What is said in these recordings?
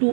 2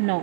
9।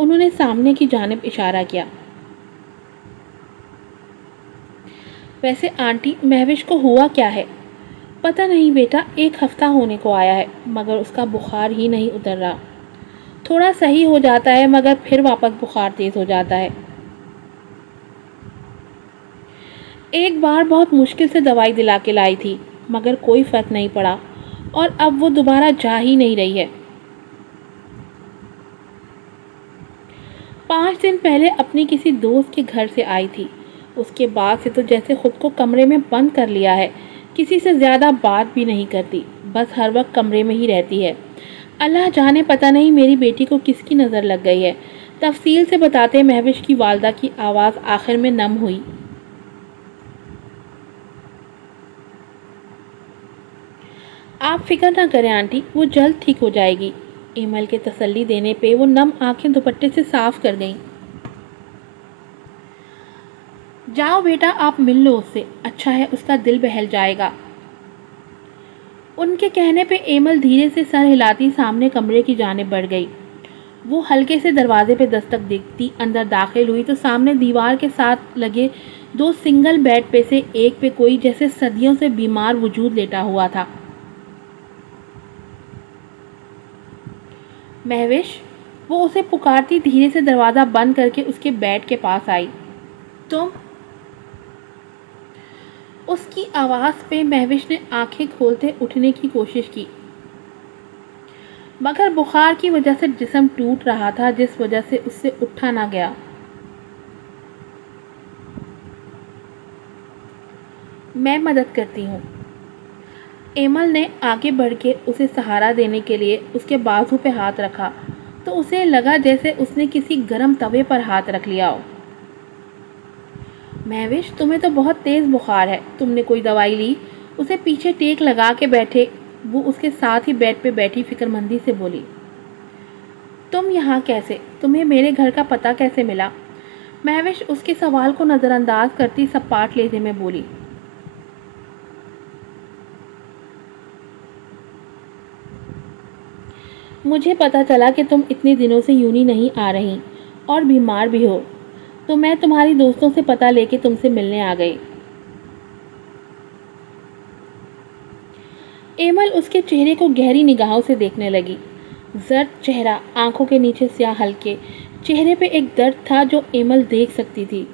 انہوں نے سامنے کی جانب اشارہ کیا۔ ویسے آنٹی، مہوش کو ہوا کیا ہے؟ پتہ نہیں بیٹا، 1 ہفتہ ہونے کو آیا ہے مگر اس کا بخار ہی نہیں اتر رہا۔ تھوڑا صحیح ہو جاتا ہے مگر پھر واپس بخار تیز ہو جاتا ہے۔ ایک بار بہت مشکل سے دوائی دلا کے لائی تھی مگر کوئی فرق نہیں پڑا اور اب وہ دوبارہ جا ہی نہیں رہی ہے۔ 5 دن پہلے اپنی کسی دوست کے گھر سے آئی تھی۔ اس کے بعد سے تو جیسے خود کو کمرے میں بند کر لیا ہے، کسی سے زیادہ بات بھی نہیں کرتی، بس ہر وقت کمرے میں ہی رہتی ہے۔ اللہ جانے پتہ نہیں میری بیٹی کو کس کی نظر لگ گئی ہے۔ تفصیل سے بتاتے مہوش کی والدہ کی آواز آخر میں نم ہوئی۔ آپ فکر نہ کریں آنٹی، وہ جلد ٹھیک ہو جائے گی۔ ایمل کے تسلی دینے پہ وہ نم آنکھیں دوپٹے سے صاف کر گئیں۔ جاؤ بیٹا، آپ مل لو اس سے، اچھا ہے اس کا دل بہل جائے گا۔ ان کے کہنے پہ ایمل دھیرے سے سر ہلاتی سامنے کمرے کی جانب بڑھ گئی۔ وہ ہلکے سے دروازے پہ دستک دیتی اندر داخل ہوئی تو سامنے دیوار کے ساتھ لگے 2 سنگل بیڈ پہ سے ایک پہ کوئی جیسے صدیوں سے بیمار وجود لیٹا ہوا تھا۔ مہوش، وہ اسے پکارتی دھیرے سے دروازہ بند کر کے اس کے بیڈ کے پاس آئی۔ تم؟ اس کی آواز پہ مہوش نے آنکھیں کھولتے اٹھنے کی کوشش کی مگر بخار کی وجہ سے جسم ٹوٹ رہا تھا، جس وجہ سے اس سے اٹھا نہ گیا۔ میں مدد کرتی ہوں۔ ایمل نے آگے بڑھ کے اسے سہارا دینے کے لیے اس کے بازو پہ ہاتھ رکھا تو اسے لگا جیسے اس نے کسی گرم توے پر ہاتھ رکھ لیا ہو۔ مہوش، تمہیں تو بہت تیز بخار ہے، تم نے کوئی دوائی لی؟ اسے پیچھے ٹیک لگا کے بیٹھے وہ اس کے ساتھ ہی بیڈ پہ بیٹھی فکر مندی سے بولی۔ تم یہاں کیسے؟ تمہیں میرے گھر کا پتہ کیسے ملا؟ مہوش اس کے سوال کو نظر انداز کرتی سپاٹ لہجے میں بولی۔ مجھے پتا چلا کہ تم اتنے دنوں سے یونی نہیں آ رہی اور بیمار بھی ہو، تو میں تمہاری دوستوں سے پتہ لے کے تم سے ملنے آ گئی۔ ایمل اس کے چہرے کو گہری نگاہوں سے دیکھنے لگی۔ زرد چہرہ، آنکھوں کے نیچے سیاہ حلقے، چہرے پہ ایک درد تھا جو ایمل دیکھ سکتی تھی۔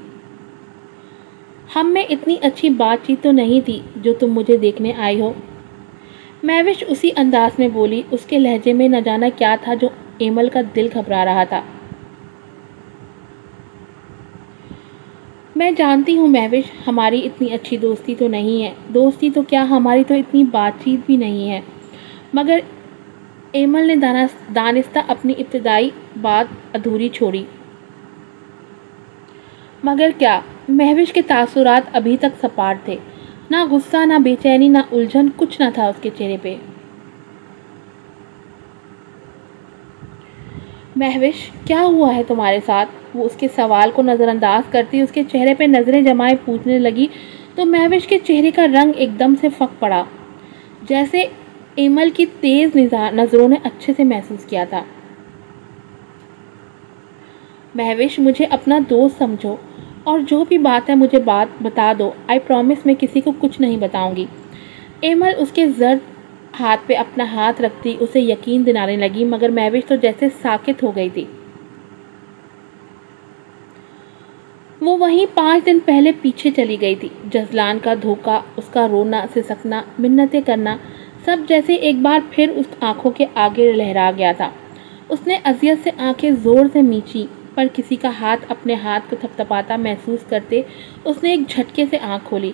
ہم میں اتنی اچھی بات چیت تو نہیں تھی جو تم مجھے دیکھنے آئی ہو۔ مہوش اسی انداز میں بولی، اس کے لہجے میں نہ جانا کیا تھا جو ایمل کا دل گھبرا رہا تھا۔ میں جانتی ہوں مہوش، ہماری اتنی اچھی دوستی تو نہیں ہے، دوستی تو کیا ہماری تو اتنی بات چیت بھی نہیں ہے، مگر ایمل نے دانستہ اپنی ابتدائی بات ادھوری چھوڑی۔ مگر کیا؟ مہوش کے تاثرات ابھی تک سپاٹ تھے، نہ غصہ، نہ بے چینی، نہ الجھن، کچھ نہ تھا اس کے چہرے پہ۔ مہوش، کیا ہوا ہے تمہارے ساتھ؟ وہ اس کے سوال کو نظر انداز کرتی اس کے چہرے پہ نظریں جمائے پوچھنے لگی تو مہوش کے چہرے کا رنگ ایک دم سے پھک پڑا، جیسے ایمل کی تیز نظروں نے اچھے سے محسوس کیا تھا۔ مہوش، مجھے اپنا دوست سمجھو اور جو بھی بات ہے مجھے بتا دو، آئی پرومس میں کسی کو کچھ نہیں بتاؤں گی۔ ایمل اس کے زرد ہاتھ پہ اپنا ہاتھ رکھتی اسے یقین دلانے لگی مگر مہوش تو جیسے ساکت ہو گئی تھی۔ وہ وہیں 5 دن پہلے پیچھے چلی گئی تھی۔ جزلان کا دھوکہ، اس کا رونا، سسکنا، منتیں کرنا، سب جیسے ایک بار پھر اس آنکھوں کے آگے لہرا گیا تھا۔ اس نے اذیت سے آنکھیں زور سے میچی پر کسی کا ہاتھ اپنے ہاتھ کو تھپتھپاتا محسوس کرتے اس نے ایک جھٹکے سے آنکھ کھولی۔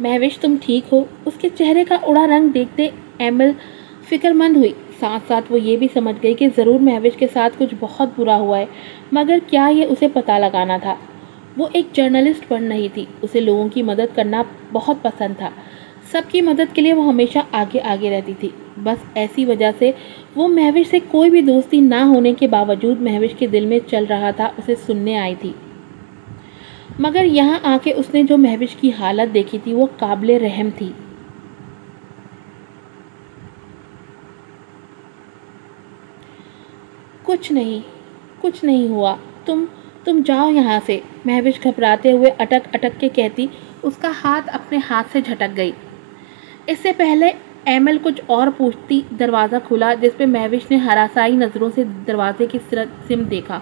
مہوش، تم ٹھیک ہو؟ اس کے چہرے کا اڑا رنگ دیکھتے ایمل فکر مند ہوئی، ساتھ ساتھ وہ یہ بھی سمجھ گئی کہ ضرور مہوش کے ساتھ کچھ بہت برا ہوا ہے، مگر کیا یہ اسے پتہ لگانا تھا؟ وہ ایک جرنلسٹ بن رہی تھی، اسے لوگوں کی مدد کرنا بہت پسند تھا، سب کی مدد کے لیے وہ ہمیشہ آگے آگے رہتی تھی۔ بس ایسی وجہ سے وہ مہوش سے کوئی بھی دوستی نہ ہونے کے باوجود مہوش کے دل میں چل رہا تھا اسے سننے آئی تھی، مگر یہاں آ کے اس نے جو مہوش کی حالت دیکھی تھی وہ قابل رحم تھی۔ کچھ نہیں ہوا، تم جاؤ یہاں سے، مہوش گھبراتے ہوئے اٹک اٹک کے کہتی۔ اس کا ہاتھ اپنے ہاتھ سے جھٹک گئی۔ اس سے پہلے ایمل کچھ اور پوچھتی دروازہ کھلا، جس پہ مہوش نے ہراسائی نظروں سے دروازے کی سمت دیکھا،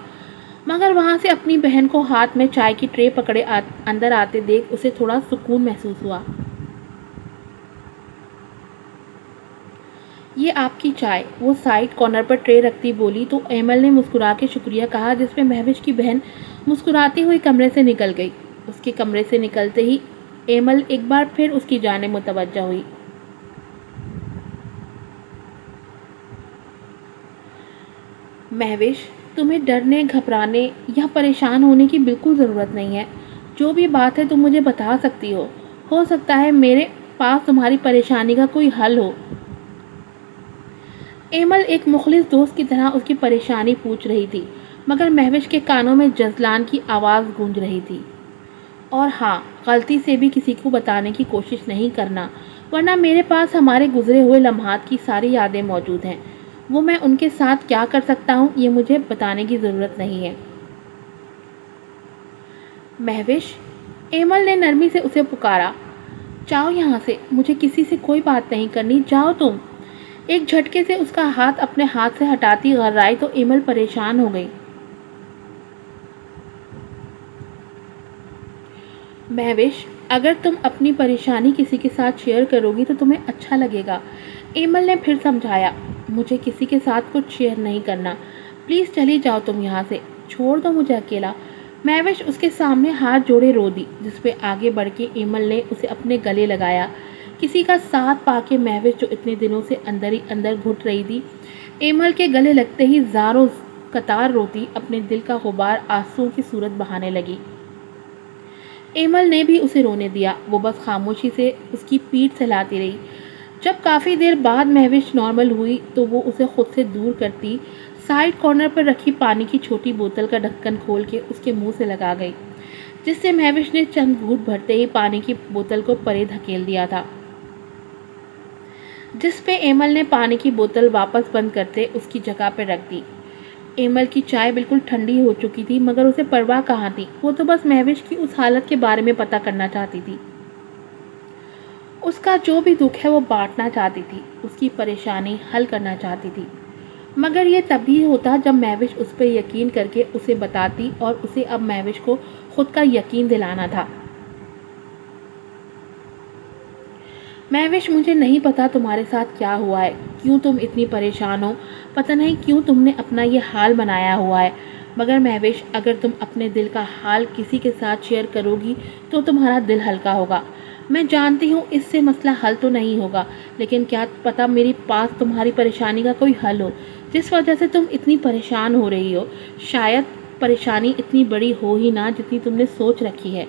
مگر وہاں سے اپنی بہن کو ہاتھ میں چائے کی ٹرے پکڑے اندر آتے دیکھ اسے تھوڑا سکون محسوس ہوا۔ یہ آپ کی چائے، وہ سائڈ کارنر پر ٹرے رکھتی بولی تو ایمل نے مسکرا کے شکریہ کہا، جس پہ مہوش کی بہن مسکراتی ہوئی کمرے سے نکل گئی۔ اس کے کمرے سے نکلتے ہی ایمل ایک بار پھر اس کی جانب متوجہ ہوئی۔ مہوش، تمہیں ڈرنے، گھبرانے یا پریشان ہونے کی بالکل ضرورت نہیں ہے۔ جو بھی بات ہے تم مجھے بتا سکتی ہو سکتا ہے میرے پاس تمہاری پریشانی کا کوئی حل ہو۔ ایمل ایک مخلص دوست کی طرح اس کی پریشانی پوچھ رہی تھی، مگر مہوش کے کانوں میں جزلان کی آواز گونج رہی تھی۔ اور ہاں، غلطی سے بھی کسی کو بتانے کی کوشش نہیں کرنا، ورنہ میرے پاس ہمارے گزرے ہوئے لمحات کی ساری یادیں موجود ہیں، وہ میں ان کے ساتھ کیا کر سکتا ہوں یہ مجھے بتانے کی ضرورت نہیں ہے۔ مہوش، ایمل نے نرمی سے اسے پکارا، جاؤ یہاں سے، مجھے کسی سے کوئی بات نہیں کرنی، جاؤ تم۔ ایک جھٹکے سے اس کا ہاتھ اپنے ہاتھ سے ہٹاتی غرائی تو ایمل پریشان ہو گئی۔ مہوش، اگر تم اپنی پریشانی کسی کے ساتھ شیئر کرو گی تو تمہیں اچھا لگے گا، ایمل نے پھر سمجھایا۔ مجھے کسی کے ساتھ کچھ شیئر نہیں کرنا، پلیز چلی جاؤ تم یہاں سے، چھوڑ دو مجھے اکیلا۔ مہوش اس کے سامنے ہاتھ جوڑے رو دی، جس پہ آگے بڑھ کے ایمل نے اسے اپنے گلے لگایا۔ کسی کا ساتھ پا کے مہوش جو اتنے دنوں سے اندر ہی اندر گھٹ رہی تھی، ایمل کے گلے لگتے ہی زاروں قطار روتی اپنے دل کا غبار آنسوؤں کی صورت بہانے لگی۔ ایمل نے بھی اسے رونے دیا، وہ بس خاموشی سے اس کی پیٹھ سہلاتی رہی۔ جب کافی دیر بعد مہوش نارمل ہوئی تو وہ اسے خود سے دور کرتی سائڈ کارنر پر رکھی پانی کی چھوٹی بوتل کا ڈھکن کھول کے اس کے منہ سے لگا گئی، جس سے مہوش نے چند گھونٹ بھرتے ہی پانی کی بوتل کو پرے دھکیل دیا تھا، جس پہ ایمل نے پانی کی بوتل واپس بند کرتے اس کی جگہ پہ رکھ دی۔ ایمل کی چائے بالکل ٹھنڈی ہو چکی تھی، مگر اسے پرواہ کہاں تھی، وہ تو بس مہوش کی اس حالت کے بارے میں پتہ کرنا چاہتی تھی۔ اس کا جو بھی دکھ ہے وہ بانٹنا چاہتی تھی، اس کی پریشانی حل کرنا چاہتی تھی، مگر یہ تبھی ہوتا جب مہوش اس پہ یقین کر کے اسے بتاتی، اور اسے اب مہوش کو خود کا یقین دلانا تھا۔ مہوش، مجھے نہیں پتا تمہارے ساتھ کیا ہوا ہے، کیوں تم اتنی پریشان ہو، پتہ نہیں کیوں تم نے اپنا یہ حال بنایا ہوا ہے، مگر مہوش، اگر تم اپنے دل کا حال کسی کے ساتھ شیئر کرو گی تو تمہارا دل ہلکا ہوگا۔ میں جانتی ہوں اس سے مسئلہ حل تو نہیں ہوگا، لیکن کیا پتا میرے پاس تمہاری پریشانی کا کوئی حل ہو، جس وجہ سے تم اتنی پریشان ہو رہی ہو۔ شاید پریشانی اتنی بڑی ہو ہی نہ جتنی تم نے سوچ رکھی ہے۔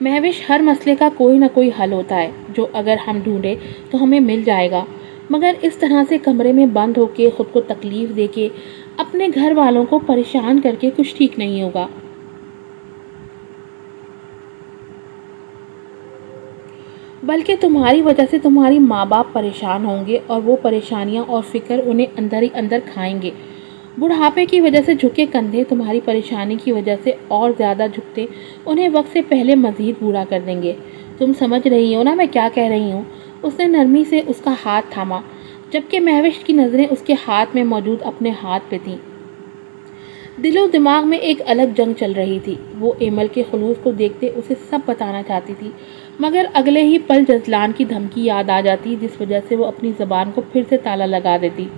مہوش، ہر مسئلے کا کوئی نہ کوئی حل ہوتا ہے، جو اگر ہم ڈھونڈے تو ہمیں مل جائے گا، مگر اس طرح سے کمرے میں بند ہو کے خود کو تکلیف دے کے اپنے گھر والوں کو پریشان کر کے کچھ ٹھیک نہیں ہوگا۔ بلکہ تمہاری وجہ سے تمہاری ماں باپ پریشان ہوں گے، اور وہ پریشانیاں اور فکر انہیں اندر ہی اندر کھائیں گے۔ بڑھاپے کی وجہ سے جھکے کندھے تمہاری پریشانی کی وجہ سے اور زیادہ جھکتے انہیں وقت سے پہلے مزید بوڑھا کر دیں گے۔ تم سمجھ رہی ہو نا میں کیا کہہ رہی ہوں؟ اس نے نرمی سے اس کا ہاتھ تھاما، جبکہ مہوش کی نظریں اس کے ہاتھ میں موجود اپنے ہاتھ پہ تھیں۔ دل و دماغ میں ایک الگ جنگ چل رہی تھی۔ وہ ایمل کے خلوص کو دیکھتے اسے سب بتانا چاہتی تھی، مگر اگلے ہی پل جزلان کی دھمکی یاد آ جاتی، جس وجہ سے وہ اپنی زبان کو پھر سے تالا لگا دیتی۔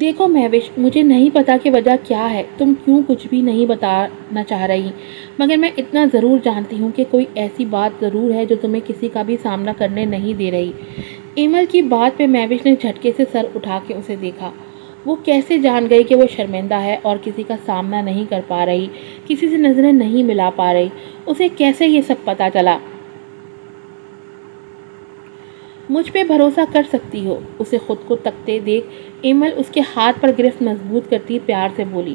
دیکھو مہوش، مجھے نہیں پتا کہ وجہ کیا ہے، تم کیوں کچھ بھی نہیں بتانا چاہ رہی، مگر میں اتنا ضرور جانتی ہوں کہ کوئی ایسی بات ضرور ہے جو تمہیں کسی کا بھی سامنا کرنے نہیں دے رہی۔ ایمل کی بات پہ مہوش نے جھٹکے سے سر اٹھا کے اسے دیکھا۔ وہ کیسے جان گئی کہ وہ شرمندہ ہے اور کسی کا سامنا نہیں کر پا رہی، کسی سے نظریں نہیں ملا پا رہی، اسے کیسے یہ سب پتا چلا؟ مجھ پہ بھروسہ کر سکتی ہو، اسے خود کو تکتے دیکھ ایمل اس کے ہاتھ پر گرفت مضبوط کرتی پیار سے بولی۔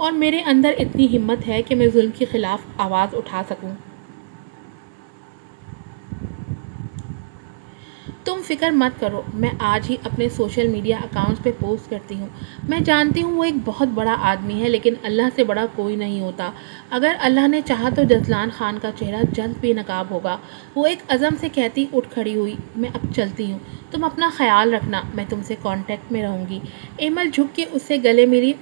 اور میرے اندر اتنی ہمت ہے کہ میں ظلم کے خلاف آواز اٹھا سکوں۔ تم فکر مت کرو، میں آج ہی اپنے سوشل میڈیا اکاؤنٹس پہ پوسٹ کرتی ہوں۔ میں جانتی ہوں وہ ایک بہت بڑا آدمی ہے، لیکن اللہ سے بڑا کوئی نہیں ہوتا۔ اگر اللہ نے چاہا تو جزلان خان کا چہرہ جلد بے نقاب ہوگا۔ وہ ایک عزم سے کہتی اٹھ کھڑی ہوئی۔ میں اب چلتی ہوں، تم اپنا خیال رکھنا، میں تم سے کانٹیکٹ میں رہوں گی۔ ایمل جھک کے اس سے گلے ملی۔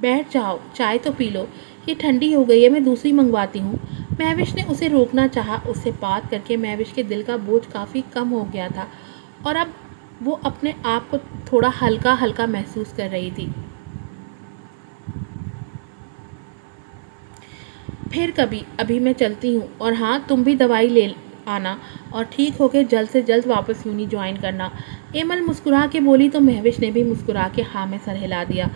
بیٹھ جاؤ، چائے تو پی لو، یہ ٹھنڈی ہو گئی ہے، میں دوسری منگواتی ہوں۔ مہوش نے اسے روکنا چاہا، اس سے بات کر کے مہوش کے دل کا بوجھ کافی کم ہو گیا تھا اور اب وہ اپنے آپ کو تھوڑا ہلکا ہلکا محسوس کر رہی تھی۔ پھر کبھی، ابھی میں چلتی ہوں، اور ہاں تم بھی دوائی لے آنا اور ٹھیک ہو کے جلد سے جلد واپس یونی جوائن کرنا۔ ایمل مسکرا کے بولی تو مہوش نے بھی مسکرا کے ہاں میں سر ہلا دیا۔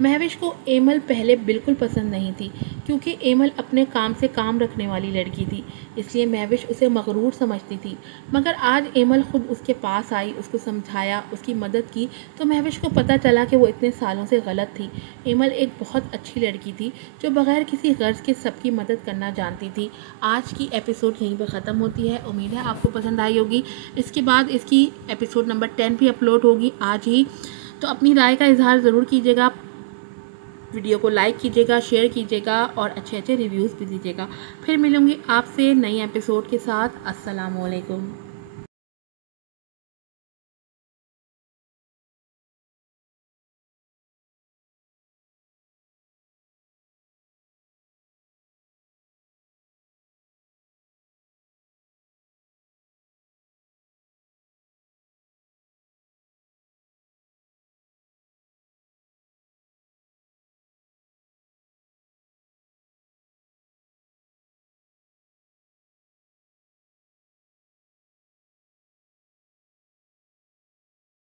مہوش کو ایمل پہلے بالکل پسند نہیں تھی، کیونکہ ایمل اپنے کام سے کام رکھنے والی لڑکی تھی، اس لیے مہوش اسے مغرور سمجھتی تھی۔ مگر آج ایمل خود اس کے پاس آئی، اس کو سمجھایا، اس کی مدد کی تو مہوش کو پتہ چلا کہ وہ اتنے سالوں سے غلط تھی۔ ایمل ایک بہت اچھی لڑکی تھی جو بغیر کسی غرض کے سب کی مدد کرنا جانتی تھی۔ آج کی ایپیسوڈ یہیں پہ ختم ہوتی ہے، امید ہے آپ کو پسند آئی ہوگی۔ اس کے بعد اس کی ایپیسوڈ نمبر 10 بھی اپلوڈ ہوگی آج ہی، تو اپنی رائے کا اظہار ضرور کیجیے گا۔ ویڈیو کو لائک کیجیے گا، شیئر کیجیے گا اور اچھے اچھے ریویوز بھی دیجیے گا۔ پھر ملوں گی آپ سے نئی ایپیسوڈ کے ساتھ۔ السلام علیکم۔